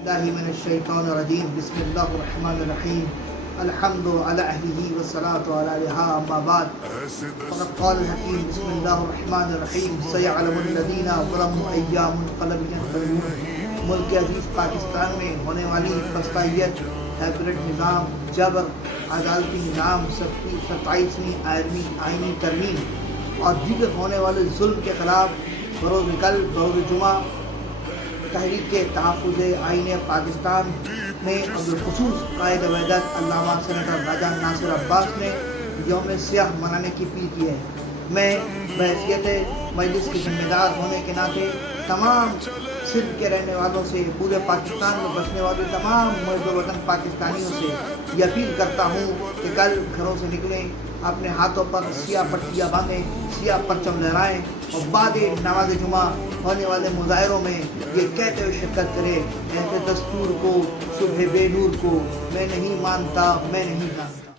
اللہ من الشیطان الرجیم بسم اللہ الرحمن الرحیم الحمد علی اہلہ والصلاة علی علیہ اما بعد فقد قال الحکیم بسم اللہ الرحمن الرحیم سیعلم الذین ظلموا ایام منقلب ینقلبون۔ ملک عزیز پاکستان میں ہونے والی فسطائیت، ہیبرڈ نظام، جبر، عدالتی نظام، 27ویں آئینی ترمیم اور دیگر ہونے والے ظلم کے خلاف بروز کل بروز جمعہ تحریک تحفظ آئین پاکستان میں بالخصوص قائد وحدت علامہ سینیٹر راجہ ناصر عباس نے یوم سیاہ منانے کی اپیل کی ہے۔ میں بحیثیت مجلس کے ذمہ دار ہونے کے ناطے تمام سندھ کے رہنے والوں سے، پورے پاکستان میں بسنے والے تمام محب وطن پاکستانیوں سے یہ اپیل کرتا ہوں کہ کل گھروں سے نکلیں، اپنے ہاتھوں پر سیاہ پٹیاں باندھیں، سیاہ پرچم لہرائیں اور بعد نماز جمعہ ہونے والے مظاہروں میں یہ کہتے ہوئے شرکت کریں، ایسے دستور کو، صبح بے نور کو میں نہیں مانتا، میں نہیں جانتا۔